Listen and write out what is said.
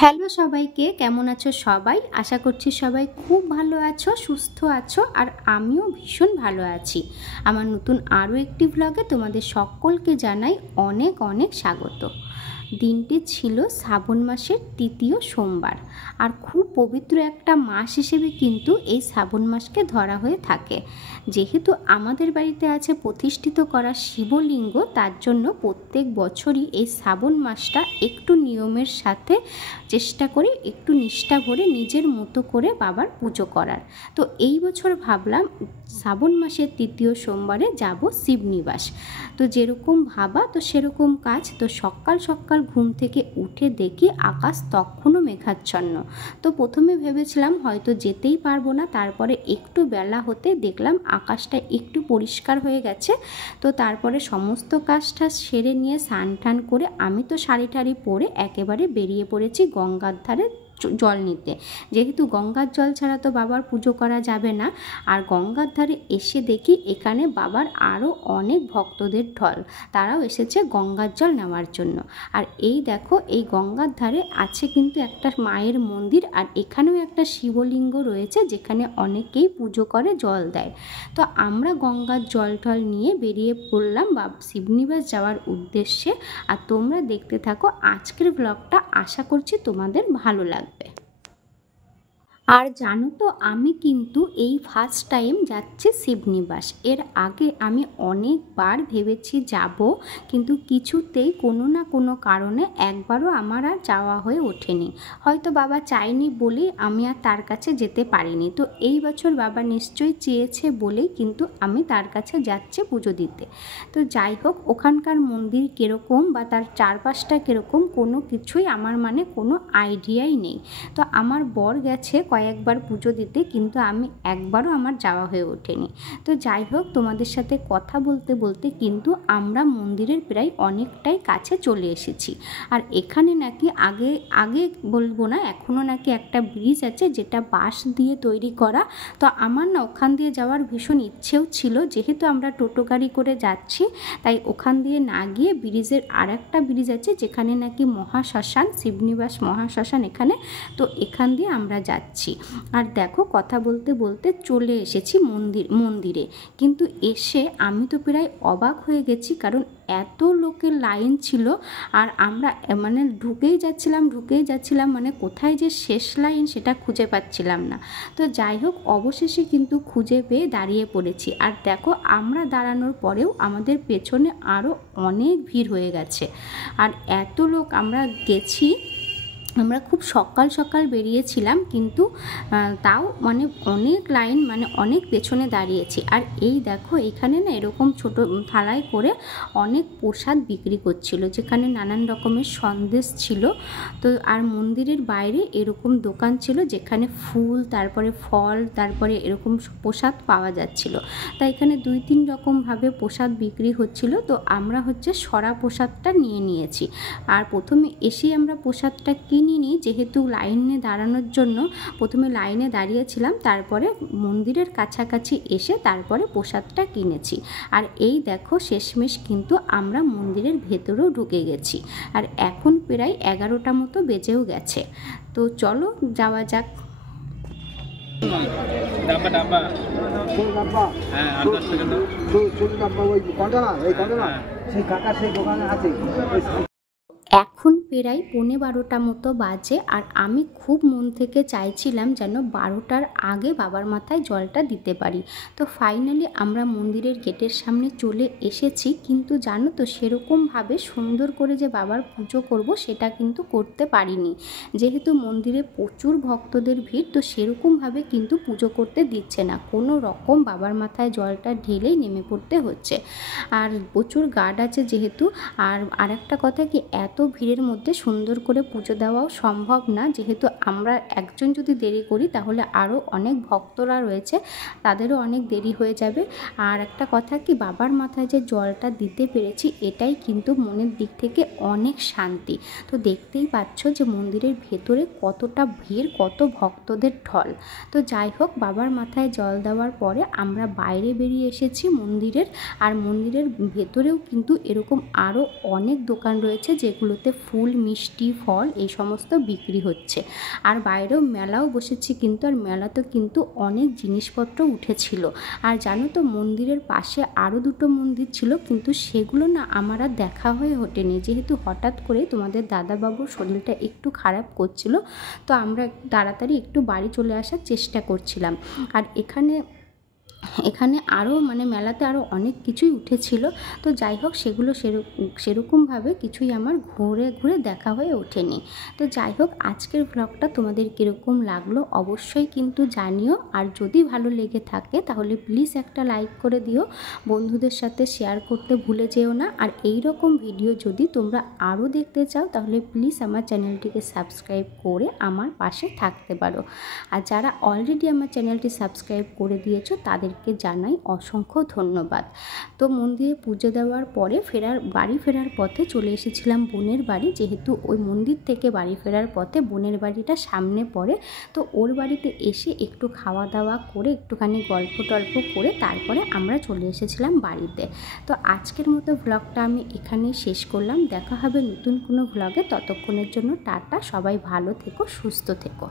Hello সবাইকে, কেমন আছো সবাই? আশা করছি সবাই খুব ভালো আছো, সুস্থ আছো, আর আমিও ভীষণ ভালো আছি। আমার নতুন আরও একটি ভ্লগে তোমাদের সকলকে জানাই অনেক অনেক স্বাগত। দিনটি ছিল শ্রাবণ মাসের তৃতীয় সোমবার, আর খুব পবিত্র একটা মাস হিসেবে কিন্তু এই শ্রাবণ মাসকে ধরা হয়ে থাকে। যেহেতু আমাদের বাড়িতে আছে প্রতিষ্ঠিত করা শিবলিঙ্গ, তার জন্য প্রত্যেক বছরই এই শ্রাবণ মাসটা একটু নিয়মের সাথে চেষ্টা করি একটু নিষ্ঠা ভরে নিজের মতো করে বাবার পুজো করার। তো এই বছর ভাবলাম শ্রাবণ মাসের তৃতীয় সোমবারে যাব শিবনিবাস। তো যেরকম ভাবা তো সেরকম কাজ। তো সকাল সকাল ঘুম থেকে উঠে দেখি আকাশ তখনও মেঘাচ্ছন্ন। তো প্রথমে ভেবেছিলাম হয়তো যেতেই পারবো না, তারপরে একটু বেলা হতে দেখলাম আকাশটা একটু পরিষ্কার হয়ে গেছে। তো তারপরে সমস্ত কাজটা সেরে নিয়ে স্নান টান করে আমি তো শাড়ি টাড়ি পরে একেবারে বেরিয়ে পড়েছি গঙ্গার ধারে জল নিতে। যেহেতু গঙ্গার জল ছাড়া তো বাবার পুজো করা যাবে না। আর গঙ্গার ধারে এসে দেখি এখানে বাবার আরও অনেক ভক্তদের ঢল, তারাও এসেছে গঙ্গার জল নেওয়ার জন্য। আর এই দেখো, এই গঙ্গার ধারে আছে কিন্তু একটা মায়ের মন্দির, আর এখানেও একটা শিবলিঙ্গ রয়েছে যেখানে অনেকেই পুজো করে, জল দেয়। তো আমরা গঙ্গার জল টল নিয়ে বেরিয়ে পড়লাম শিবনিবাস যাওয়ার উদ্দেশ্যে। আর তোমরা দেখতে থাকো আজকের ব্লগটা, আশা করছি তোমাদের ভালো লাগবে। আর জানো তো, আমি কিন্তু এই ফার্স্ট টাইম যাচ্ছি শিবনিবাস। এর আগে আমি অনেকবার ভেবেছি যাব, কিন্তু কিছুতেই কোনো না কোনো কারণে একবারও আমার আর যাওয়া হয়ে ওঠেনি। হয়তো বাবা চায়নি বলেই আমি আর তার কাছে যেতে পারিনি। তো এই বছর বাবা নিশ্চয়ই চেয়েছে বলেই কিন্তু আমি তার কাছে যাচ্ছি পুজো দিতে। তো যাই হোক, ওখানকার মন্দির কীরকম বা তার চারপাশটা কীরকম কোনো কিছুই আমার কোনো আইডিয়াই নেই। তো আমার বর গেছে কয়েকবার পুজো দিতে, কিন্তু আমি একবারও আমার যাওয়া হয়ে ওঠেনি। তো যাই হোক, তোমাদের সাথে কথা বলতে বলতে কিন্তু আমরা মন্দিরের প্রায় অনেকটাই কাছে চলে এসেছি। আর এখানে নাকি আগে আগে বলবো না, এখনও নাকি একটা ব্রিজ আছে যেটা বাঁশ দিয়ে তৈরি করা। তো আমার না ওখান দিয়ে যাওয়ার ভীষণ ইচ্ছেও ছিল। যেহেতু আমরা টোটো গাড়ি করে যাচ্ছি, তাই ওখান দিয়ে না গিয়ে ব্রিজের আর একটা ব্রিজ আছে যেখানে নাকি মহাশ্মশান, শিবনিবাস মহাশ্মশান এখানে। তো এখান দিয়ে আমরা যাচ্ছি। আর দেখো, কথা বলতে বলতে চলে এসেছি মন্দিরে। কিন্তু এসে আমি তো প্রায় অবাক হয়ে গেছি, কারণ এত লোকের লাইন ছিল। আর আমরা ঢুকেই যাচ্ছিলাম, কোথায় যে শেষ লাইন সেটা খুঁজে পাচ্ছিলাম না। তো যাই হোক, অবশেষে কিন্তু খুঁজে পেয়ে দাঁড়িয়ে পড়েছি। আর দেখো, আমরা দাঁড়ানোর পরেও আমাদের পেছনে আরও অনেক ভিড় হয়ে গেছে। আর এত লোক, আমরা খুব সকাল সকাল বেরিয়েছিলাম, কিন্তু তাও অনেক লাইন, অনেক পেছনে দাঁড়িয়েছি। আর এই দেখো, এখানে না এরকম ছোট থালায় করে অনেক প্রসাদ বিক্রি করছিল, যেখানে নানান রকমের সন্দেশ ছিল। তো আর মন্দিরের বাইরে এরকম দোকান ছিল যেখানে ফুল, তারপরে ফল, তারপরে এরকম প্রসাদ পাওয়া যাচ্ছিল। তাই এখানে 2-3 রকমভাবে প্রসাদ বিক্রি হচ্ছিল। তো আমরা সরা প্রসাদটা নিয়েছি। আর প্রথমে এসেই আমরা প্রসাদটা কিনিনি, যেহেতু লাইনে দাঁড়ানোর জন্য প্রথমে লাইনে দাঁড়িয়েছিলাম, তারপরে মন্দিরের কাছাকাছি এসে তারপরে প্রসাদটা কিনেছি। আর এই দেখো, শেষমেশ কিন্তু আমরা মন্দিরের ভেতরেও ঢুকে গেছি। আর এখন প্রায় 11টা মতো বেজেও গেছে। তো চলো যাওয়া যাক। এখন প্রায় 11:15 মতো বাজে। আর আমি খুব মন থেকে চাইছিলাম যেন 12টার আগে বাবার মাথায় জলটা দিতে পারি। তো ফাইনালি আমরা মন্দিরের গেটের সামনে চলে এসেছি। কিন্তু জানো তো, সেরকমভাবে সুন্দর করে যে বাবার পুজো করব সেটা কিন্তু করতে পারিনি। যেহেতু মন্দিরে প্রচুর ভক্তদের ভিড়, তো সেরকমভাবে কিন্তু পুজো করতে দিচ্ছে না, কোনো রকম বাবার মাথায় জলটা ঢেলেই নেমে পড়তে হচ্ছে। আর প্রচুর গার্ড আছে যেহেতু। আর একটা কথা কি, এত ভিড়ের মধ্যে সুন্দর করে পুজো দেওয়াও সম্ভব না। যেহেতু আমরা একজন যদি দেরি করি, তাহলে আরও অনেক ভক্তরা রয়েছে, তাদেরও অনেক দেরি হয়ে যাবে। আর একটা কথা কি, বাবার মাথায় যে জলটা দিতে পেরেছি, এটাই কিন্তু মনের দিক থেকে অনেক শান্তি। তো দেখতেই পাচ্ছ যে মন্দিরের ভেতরে কতটা ভিড়, কত ভক্তদের ঢল। তো যাই হোক, বাবার মাথায় জল দেওয়ার পরে আমরা বাইরে বেরিয়ে এসেছি মন্দিরের। আর মন্দিরের ভেতরেও কিন্তু এরকম আরও অনেক দোকান রয়েছে, যেগুলো সেগুলোতে ফুল, মিষ্টি, ফল এই সমস্ত বিক্রি হচ্ছে। আর বাইরেও মেলাও বসেছে কিন্তু, আর মেলাতেও কিন্তু অনেক জিনিসপত্র উঠেছিল। আর জানো তো, মন্দিরের পাশে আরও দুটো মন্দির ছিল, কিন্তু সেগুলো না আমার আর দেখা হয়ে ওঠেনি, যেহেতু হঠাৎ করে তোমাদের দাদাবাবুর শরীরটা একটু খারাপ করছিল, তো আমরা তাড়াতাড়ি একটু বাড়ি চলে আসার চেষ্টা করছিলাম। আর এখানে আরও মানে মেলাতে আরও অনেক কিছুই উঠেছিল। তো যাই হোক, সেগুলো সেরকমভাবে কিছুই আমার ঘুরে ঘুরে দেখা হয়ে ওঠেনি। তো যাই হোক, আজকের ব্লগটা তোমাদের কীরকম লাগলো অবশ্যই কিন্তু জানিও। আর যদি ভালো লেগে থাকে তাহলে প্লিজ একটা লাইক করে দিও, বন্ধুদের সাথে শেয়ার করতে ভুলে যেও না। আর এই রকম ভিডিও যদি তোমরা আরও দেখতে চাও তাহলে প্লিজ আমার চ্যানেলটিকে সাবস্ক্রাইব করে আমার পাশে থাকতে পারো। আর যারা অলরেডি আমার চ্যানেলটি সাবস্ক্রাইব করে দিয়েছো তাদেরকে জানাই অসংখ্য ধন্যবাদ। তো মন্দিরে পুজো দেওয়ার পরে বাড়ি ফেরার পথে চলে এসেছিলাম বোনের বাড়ি, যেহেতু ওই মন্দির থেকে বাড়ি ফেরার পথে বোনের বাড়িটা সামনে পড়ে। তো ওর বাড়িতে এসে একটু খাওয়া দাওয়া করে একটুখানি গল্প টল্প করে তারপরে আমরা চলে এসেছিলাম বাড়িতে। তো আজকের মতো ব্লগটা আমি এখানেই শেষ করলাম। দেখা হবে নতুন কোনো ব্লগে, ততক্ষণের জন্য টাটা, সবাই ভালো থেকো, সুস্থ থেকো।